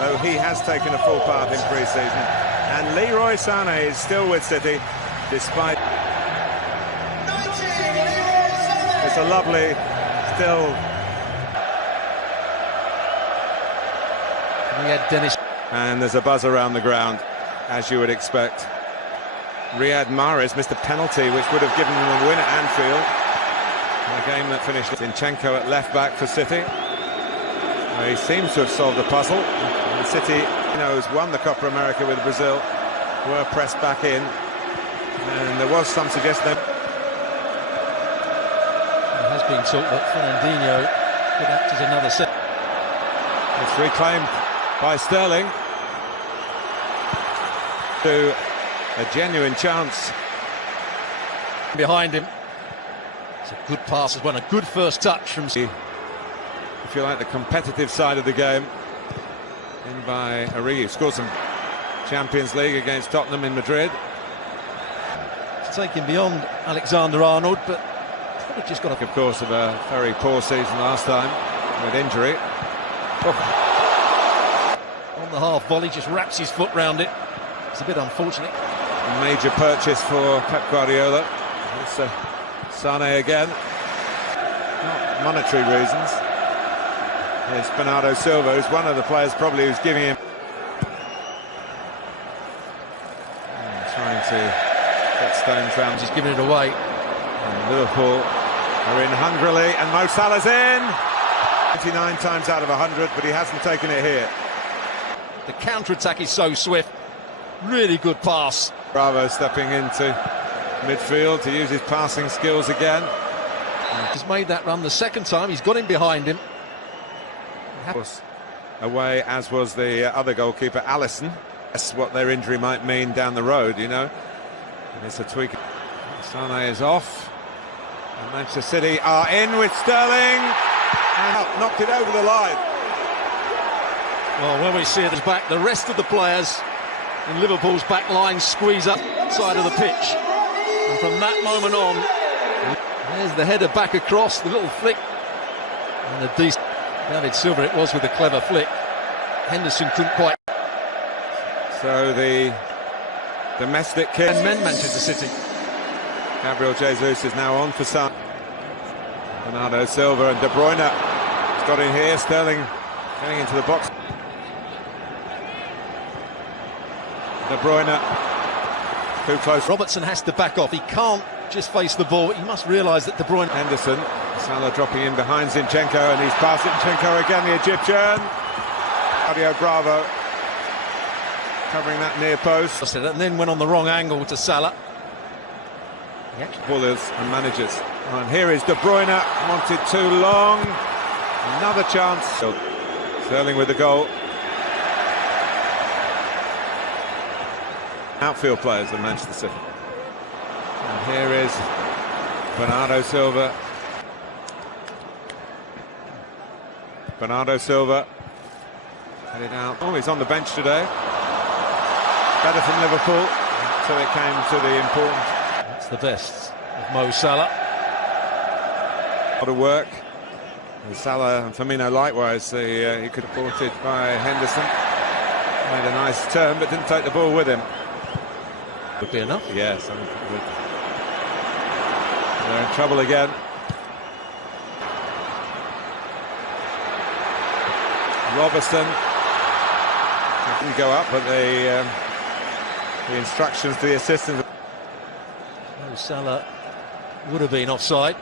Oh, he has taken a full part in pre-season. And Leroy Sané is still with City, despite... It's a lovely, still... We had Dennis. And there's a buzz around the ground, as you would expect. Riyad Mahrez missed a penalty, which would have given them a win at Anfield. A game that finished. Zinchenko at left-back for City. He seems to have solved the puzzle. And City, has won the Copa America with Brazil, were pressed back in, and there was some suggestion. It has been talked that Fernandinho could act as another set. It's reclaimed by Sterling. To a genuine chance. Behind him. It's a good pass as well, a good first touch from... If you like, the competitive side of the game. In by Origi, scored some Champions League against Tottenham in Madrid. It's taken beyond Alexander-Arnold, but probably just got of course, of a very poor season last time with injury. On the half volley, just wraps his foot round it. It's a bit unfortunate. A major purchase for Pep Guardiola. It's Sané again. Not monetary reasons. Here's Bernardo Silva, who's one of the players probably who's giving him... trying to get stones round. He's giving it away. And Liverpool are in hungrily, and Mo Salah's in! 29 times out of 100, but he hasn't taken it here. The counter-attack is so swift. Really good pass. Bravo stepping into midfield to use his passing skills again. He's made that run the second time. He's got him behind him. Of course, away, as was the other goalkeeper, Alisson. That's what their injury might mean down the road, And it's a tweak. Sané is off. And Manchester City are in with Sterling. And knocked it over the line. Well, when we see it back, the rest of the players in Liverpool's back line squeeze up side of the pitch. And from that moment on, there's the header back across, the little flick. And the decent... David Silva it was with a clever flick. Henderson couldn't quite. So the domestic kid. And men Manchester City. Gabriel Jesus is now on for some. Bernardo Silva and De Bruyne has got in here. Sterling getting into the box. De Bruyne too close. Robertson has to back off. He can't just face the ball. He must realise that De Bruyne... Henderson, Salah dropping in behind Zinchenko, and he's past Zinchenko again, the Egyptian. Claudio Bravo covering that near post. And then went on the wrong angle to Salah. Ballers and managers. And here is De Bruyne, wanted too long. Another chance. Sterling with the goal. Outfield players of Manchester City. And here is Bernardo Silva. Bernardo Silva headed out. Oh, he's on the bench today. Better from Liverpool. So it came to the important. That's the best of Mo Salah. A lot of work. And Salah and Firmino likewise. He could have brought it by Henderson. Made a nice turn, but didn't take the ball with him. Would be enough. Yes, I think it would. They're in trouble again. Robertson didn't go up, but the instructions to the assistant. Mo Salah would have been offside.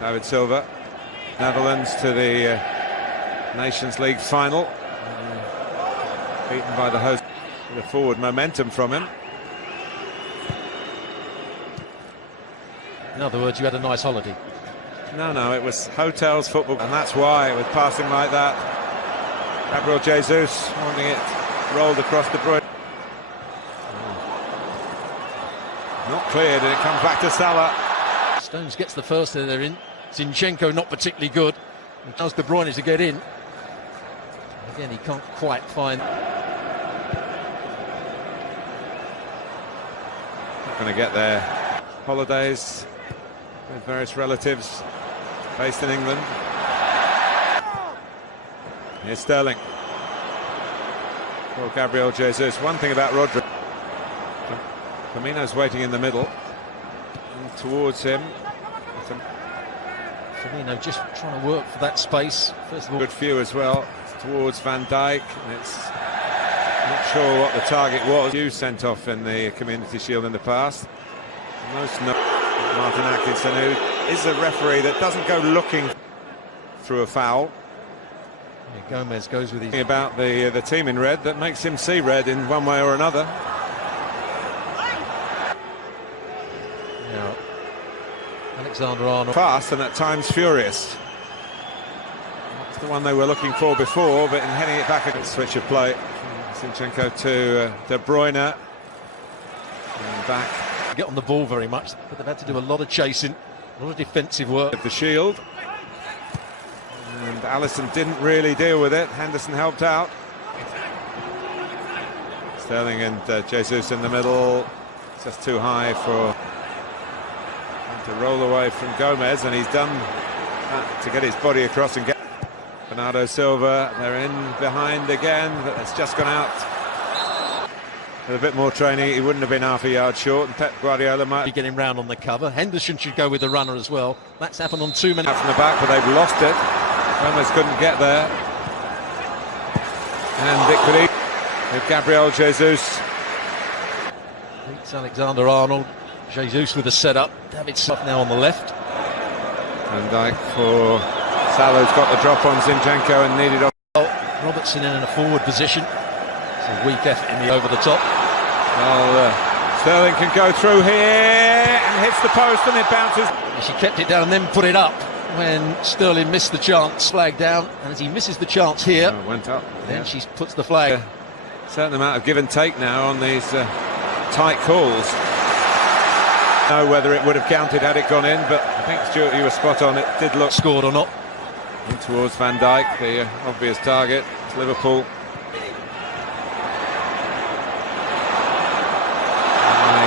David Silva, Netherlands to the Nations League final. Beaten by the host. The forward momentum from him. In other words, you had a nice holiday. No, it was hotels, football, and that's why, with passing like that, Gabriel Jesus wanting it rolled across De Bruyne. Not cleared, and it comes back to Salah. Stones gets the first header in. Zinchenko not particularly good. It allows De Bruyne to get in. Again, he can't quite find... Not going to get their holidays with various relatives based in England. Here's Sterling. For Gabriel Jesus. One thing about Rodri. Firmino's waiting in the middle. And towards him. Firmino just trying to work for that space. First of all, good view as well. It's towards Van Dijk. It's not sure what the target was. You sent off in the Community Shield in the past. Most Martin Atkinson, who is a referee that doesn't go looking through a foul. Yeah, Gomez goes with his... About the team in red that makes him see red in one way or another. Now, Alexander-Arnold. Fast and at times furious. That's the one they were looking for before, but in heading it back, a switch of play. Zinchenko to De Bruyne. And back. Get on the ball very much, but they've had to do a lot of chasing, a lot of defensive work. Of the shield. And Alisson didn't really deal with it. Henderson helped out. Sterling and Jesus in the middle. It's just too high for to roll away from Gomez, and he's done that to get his body across and get Bernardo Silva. They're in behind again, but it's just gone out. With a bit more training, he wouldn't have been half a yard short, and Pep Guardiola might be getting round on the cover. Henderson should go with the runner as well. That's happened on too many. Out from the back, but they've lost it. Gomez couldn't get there. And it could eat with Gabriel Jesus. Beats Alexander-Arnold. Jesus with the setup. David Silva now on the left. Van Dijk for Salah's got the drop on Zinchenko and needed off. Robertson in a forward position. It's a weak effort in the over the top. Well, Sterling can go through here and hits the post and it bounces. She kept it down and then put it up when Sterling missed the chance. Flag down, and as he misses the chance here, went up. Then she puts the flag. A certain amount of give and take now on these tight calls. Know whether it would have counted had it gone in, but I think Stuart, you were spot on. It did look scored or not. In towards Van Dijk, the obvious target. It's Liverpool.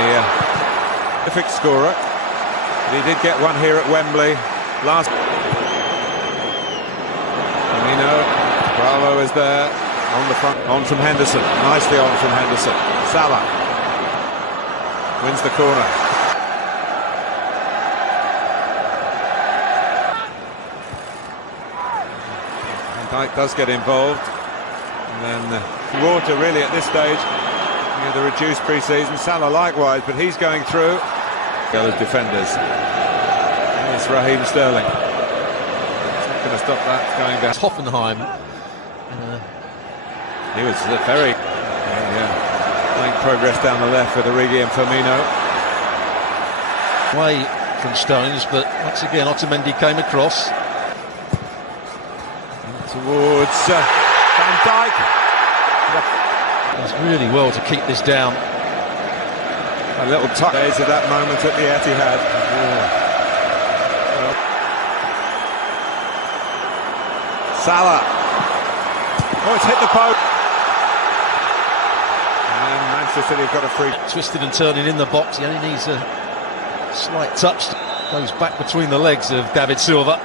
A terrific scorer, but he did get one here at Wembley last. Firmino, Bravo is there on the front, on from Henderson, nicely on from Henderson. Salah wins the corner. Dijk does get involved, and then Water really at this stage, the reduced pre-season. Salah likewise, but he's going through. As defenders, it's Raheem Sterling. It's not going to stop that going down. Hoffenheim. He was very making progress down the left with Origi and Firmino. Away from Stones, but once again Otamendi came across. Towards Van Dijk. Does really well to keep this down. A little touch at that moment at the Etihad. Salah. Oh, it's hit the post. And Manchester City have got a free. Twisted and turning in the box. He only needs a slight touch. Goes back between the legs of David Silva.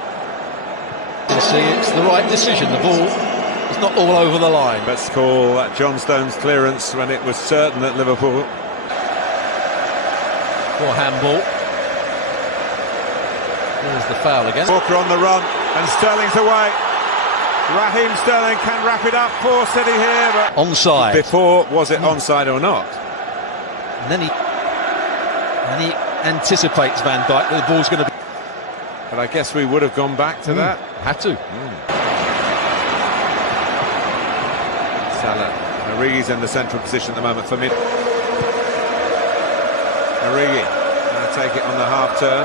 You see, it's the right decision. The ball is not all over the line. Let's call that John Stones clearance when it was certain that Liverpool. For handball. There's the foul again. Walker on the run, and Sterling's away. Raheem Sterling can wrap it up for City here. But onside. Before, was it onside or not? And then he anticipates Van Dijk that the ball's going to be. But I guess we would have gone back to that. Had to. Salah. Origi's in the central position at the moment for mid. Origi going to take it on the half turn.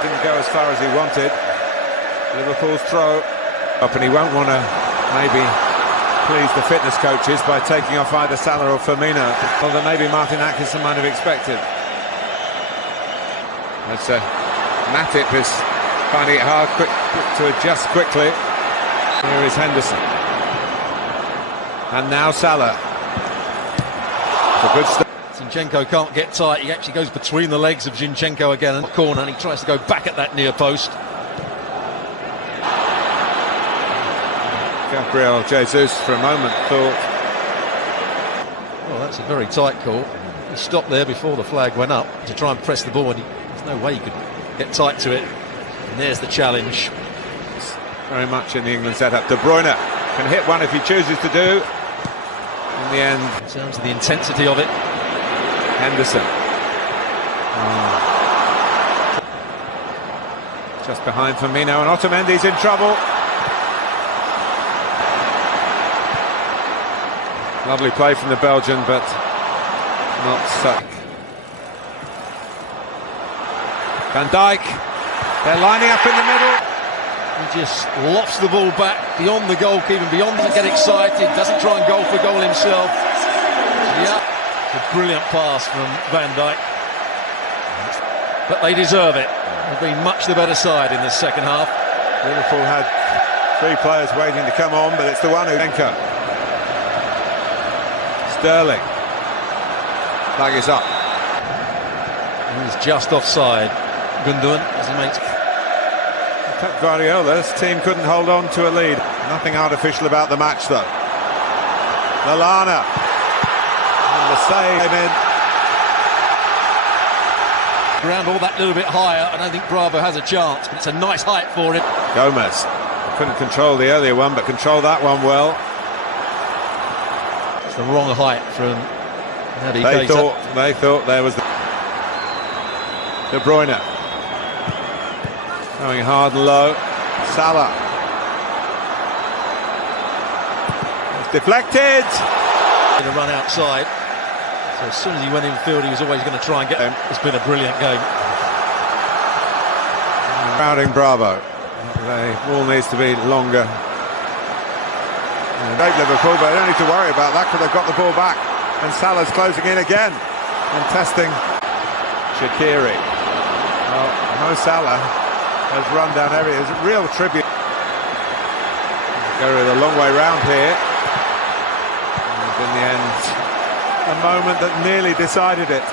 Didn't go as far as he wanted. Liverpool's throw up, and he won't want to maybe please the fitness coaches by taking off either Salah or Firmino, although maybe Martin Atkinson might have expected. That's Matip is finding it hard to adjust quickly. Here is Henderson. And now Salah. A good start. Zinchenko can't get tight. He actually goes between the legs of Zinchenko again in the corner, and he tries to go back at that near post. Gabriel Jesus for a moment thought. Well, that's a very tight call. He stopped there before the flag went up to try and press the ball, and there's no way he could get tight to it. And there's the challenge. Very much in the England setup. De Bruyne can hit one if he chooses to do. In the end, In terms of the intensity of it. Henderson. Just behind Firmino, and Otamendi's in trouble. Lovely play from the Belgian, but not such. Van Dijk, they're lining up in the middle. He just lofts the ball back beyond the goalkeeper, beyond, doesn't get excited, doesn't try and go for goal himself. Yeah, a brilliant pass from Van Dijk. But they deserve it. They've been much the better side in the second half. Liverpool had 3 players waiting to come on, but it's the one who anchor. Sterling. Flag is up. He's just offside. Gundogan, as he makes. Pep Guardiola's team couldn't hold on to a lead. Nothing artificial about the match, though. Lallana. And the save came in. Ground all that little bit higher. I don't think Bravo has a chance, but it's a nice height for him. Gomez couldn't control the earlier one, but controlled that one well. It's the wrong height from Naby Keita. They thought there was the De Bruyne going hard and low. Salah. It's deflected. To run outside. So as soon as he went in field, he was always going to try and get him. It's been a brilliant game. Crowding Bravo. The ball needs to be longer. Great Liverpool, but they don't need to worry about that because they've got the ball back. And Salah's closing in again and testing Shaqiri. Well, Mo Salah has run down every. It's a real tribute. Go a long way round here. And in the end, a moment that nearly decided it.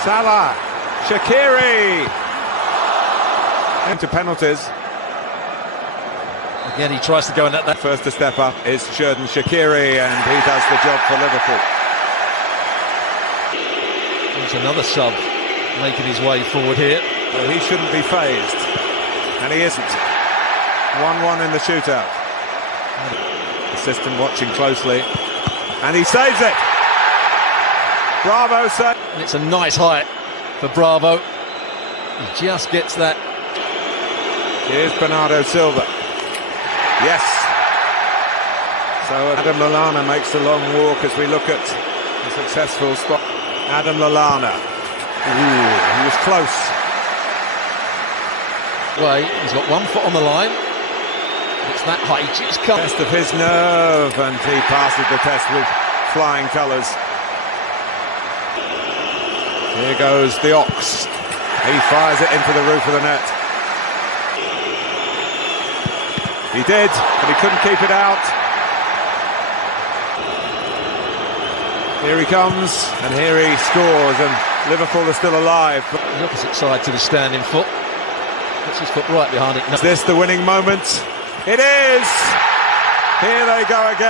Salah, Shaqiri into penalties. Again, he tries to go in at that. First to step up is Xherdan Shaqiri, and he does the job for Liverpool. There's another sub making his way forward here. Well, he shouldn't be phased, and he isn't. 1-1 in the shootout. Assistant watching closely, and he saves it. Bravo saves. And it's a nice height for Bravo. He just gets that. Here's Bernardo Silva. Yes. So Adam Lallana makes the long walk as we look at the successful spot. Adam Lallana. Ooh, he was close. Well, he's got 1 foot on the line. It's that height. He's come. Test of his nerve, and he passes the test with flying colours. Here goes the Ox. He fires it into the roof of the net. He did, but he couldn't keep it out. Here he comes, and here he scores, and Liverpool are still alive. The opposite side to the standing foot. Puts his foot right behind it. Is this the winning moment? It is! Here they go again.